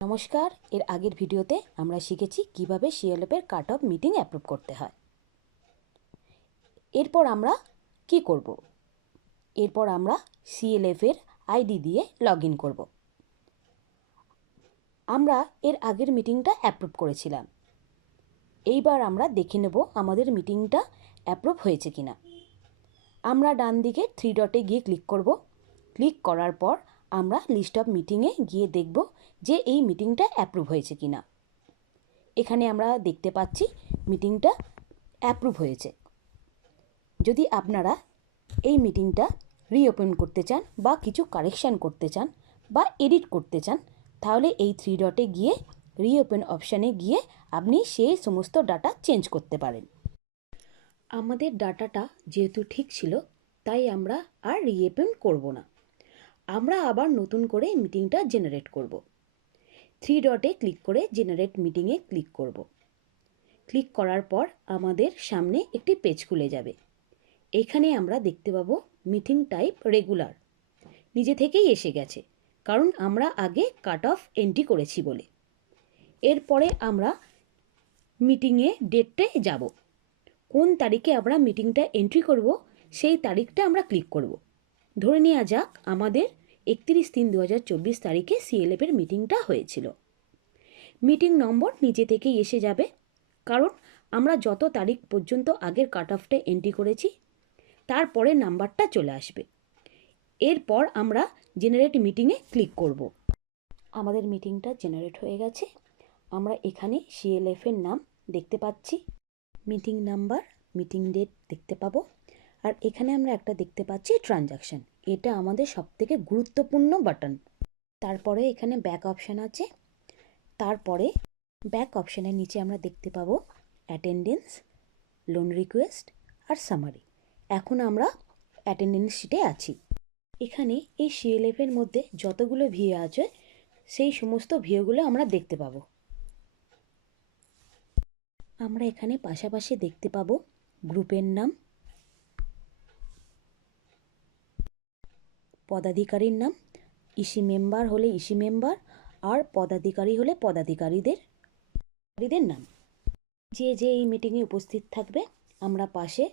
নমস্কার, এর আগের ভিডিওতে আমরা শিখেছি কীভাবে সিএলএফের কাট অফ মিটিং অ্যাপ্রুভ করতে হয়। এরপর আমরা কি করব? এরপর আমরা সিএলএফের আইডি দিয়ে লগ ইন করব। আমরা এর আগের মিটিংটা অ্যাপ্রুভ করেছিলাম। এইবার আমরা দেখে নেব আমাদের মিটিংটা অ্যাপ্রুভ হয়েছে কিনা। আমরা ডান দিকে থ্রি ডটে গিয়ে ক্লিক করব। ক্লিক করার পর আমরা লিস্ট অফ মিটিংয়ে গিয়ে দেখব যে এই মিটিংটা অ্যাপ্রুভ হয়েছে কি না এখানে আমরা দেখতে পাচ্ছি মিটিংটা অ্যাপ্রুভ হয়েছে। যদি আপনারা এই মিটিংটা রিওপেন করতে চান বা কিছু কারেকশান করতে চান বা এডিট করতে চান, তাহলে এই থ্রি ডটে গিয়ে রিওপেন অপশানে গিয়ে আপনি সেই সমস্ত ডাটা চেঞ্জ করতে পারেন। আমাদের ডাটাটা যেহেতু ঠিক ছিল, তাই আমরা আর রিওপেন করব না। আমরা আবার নতুন করে মিটিংটা জেনারেট করব। থ্রি ডটে ক্লিক করে জেনারেট মিটিংয়ে ক্লিক করব। ক্লিক করার পর আমাদের সামনে একটি পেজ খুলে যাবে। এখানে আমরা দেখতে পাবো মিটিং টাইপ রেগুলার নিজে থেকেই এসে গেছে, কারণ আমরা আগে কাট অফ এন্ট্রি করেছি বলে। এরপরে আমরা মিটিংয়ে ডেটটে যাব। কোন তারিখে আমরা মিটিংটা এন্ট্রি করব, সেই তারিখটা আমরা ক্লিক করব। ধরে নেওয়া যাক আমাদের একত্রিশ তিন দু হাজার চব্বিশ তারিখে সিএলএফের মিটিংটা হয়েছিল। মিটিং নম্বর নিজে থেকেই এসে যাবে, কারণ আমরা যত তারিখ পর্যন্ত আগের কাট অফটা এন্ট্রি করেছি তারপরে নাম্বারটা চলে আসবে। এরপর আমরা জেনারেট মিটিংয়ে ক্লিক করব। আমাদের মিটিংটা জেনারেট হয়ে গেছে। আমরা এখানে সিএলএফের নাম দেখতে পাচ্ছি। মিটিং নাম্বার মিটিং ডেট দেখতে পাবো। আর এখানে আমরা একটা দেখতে পাচ্ছি ট্রানজাকশান এটা আমাদের সবথেকে গুরুত্বপূর্ণ বাটন তারপরে এখানে ব্যাক অপশান আছে। তারপরে ব্যাক অপশানের নিচে আমরা দেখতে পাবো অ্যাটেন্ডেন্স লোন রিকোয়েস্ট আর সামারি এখন আমরা অ্যাটেন্ডেন্স শিটে আছি। এখানে এই সিএলএফের মধ্যে যতগুলো ভিও আছে, সেই সমস্ত ভিওগুলো আমরা দেখতে পাবো। আমরা এখানে পাশাপাশি দেখতে পাবো গ্রুপের নাম পদাধিকারীর নাম, ইসি মেম্বার হলে ইসি মেম্বার, আর পদাধিকারী হলে পদাধিকারীদের পদাধিকারীদের নাম। যে যে এই মিটিংয়ে উপস্থিত থাকবে, আমরা পাশে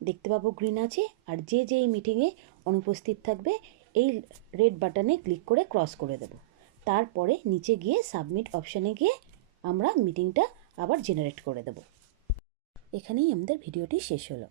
দেখতে পাবো গ্রিন আছে, আর যে যে এই মিটিংয়ে অনুপস্থিত থাকবে, এই রেড বাটনে ক্লিক করে ক্রস করে দেব। তারপরে নিচে গিয়ে সাবমিট অপশানে গিয়ে আমরা মিটিংটা আবার জেনারেট করে দেব। এখানেই আমাদের ভিডিওটি শেষ হলো।